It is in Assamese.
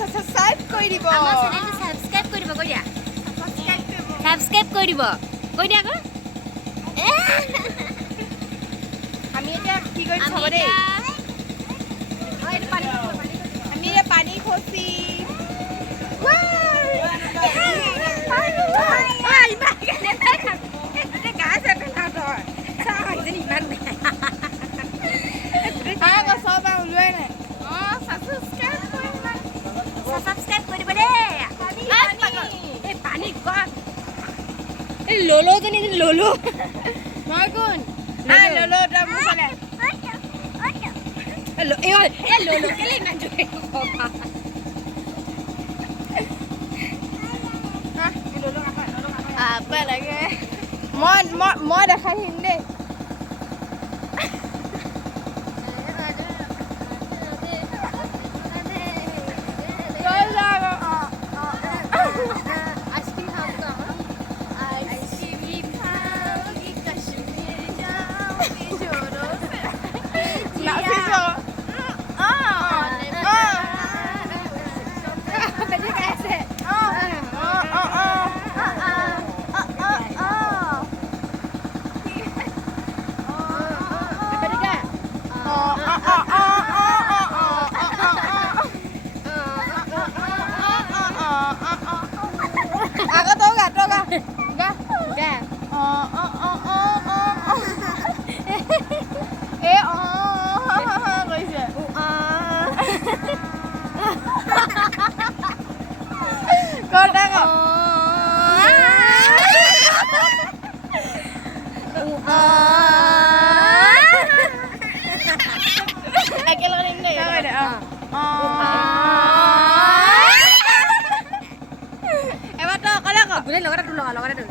সাবস্ক্ৰাইব কৰি দিব আমাৰ চেনেলটো সাবস্ক্ৰাইব কৰি দিব কৈ দিয়া সাবস্ক্ৰাইব কৰি দিব কৈ দিয়া আকৌ আমি এতিয়া কি কৰিম চাব দেই আমি এতিয়া পানী খচি ললো জনী ললো মই কোন ললো তই মোৰ ফালে ললো কেলে ইমান জোৰে কবা apa lagi মই দেখাই দিম দেই লগতে তোৰ লগতে তোৰ